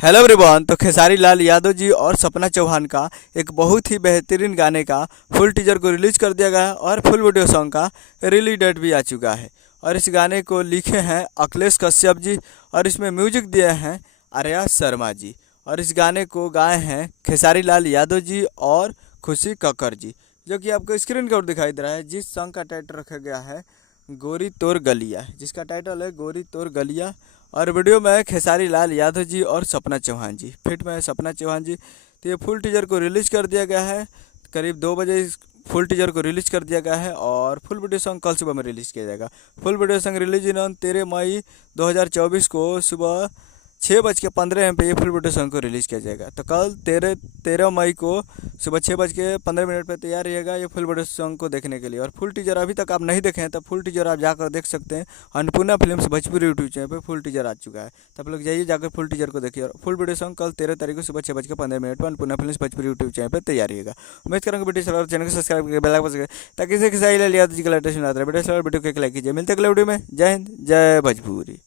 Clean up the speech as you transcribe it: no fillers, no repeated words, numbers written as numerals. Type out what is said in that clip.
Hello everyone. तो खेसारी लाल यादव जी और सपना चौहान का एक बहुत ही बेहतरीन गाने का फुल टीजर को रिलीज कर दिया गया है और फुल वीडियो सॉन्ग का रिलीज डेट भी आ चुका है। और इस गाने को लिखे हैं अखिलेश कश्यप जी और इसमें म्यूजिक दिए हैं आर्या शर्मा जी। और इस गाने को गाए हैं खेसारी लाल यादव जी और खुशी कक्कर जी, जो कि आपको स्क्रीन के ऊपर दिखाई दे रहा है। जिस सॉन्ग का टाइटल रखा गया है गोरी तोर गलिया, जिसका टाइटल है गोरी तोर गलिया। और वीडियो में खेसारी लाल यादव जी और सपना चौहान जी, फिट में सपना चौहान जी। तो ये फुल टीजर को रिलीज कर दिया गया है करीब 2 बजे। इस फुल टीजर को रिलीज कर दिया गया है और फुल वीडियो सॉन्ग कल सुबह में रिलीज किया जाएगा। फुल वीडियो सॉन्ग रिलीज इन 13 मई 2024 को सुबह 6:15 पे ये फुल वीडियो सॉन्ग को रिलीज़ किया जाएगा। तो कल 13 मई को सुबह 6:15 पे तैयार रहिएगा ये फुल वीडियो सॉन्ग को देखने के लिए। और फुल टीजर अभी तक आप नहीं देखे हैं तो फुल टीजर आप जाकर देख सकते हैं। Annapurna films Bhojpuri YouTube channel पे फुल टीजर आ चुका है, तो आप लोग जाइए जाकर फुल टीजर को देखिए। और फुल वीडियो सॉन्ग कल 13 तारीख को सुबह 6:15 पर Annapurna films Bhojpuri YouTube channel पर तैयार रहिएगा। उम्मीद करूँगा वीडियो चैनल को सब्सक्राइब करके बेल आइकन ताकि इसे किसी लाल यादव जी का लेटेस्ट सुनाता रहे। वीडियो को एक लाइक कीजिए। मिलते हैं अगले वीडियो में। जय हिंद, जय भोजपुरी।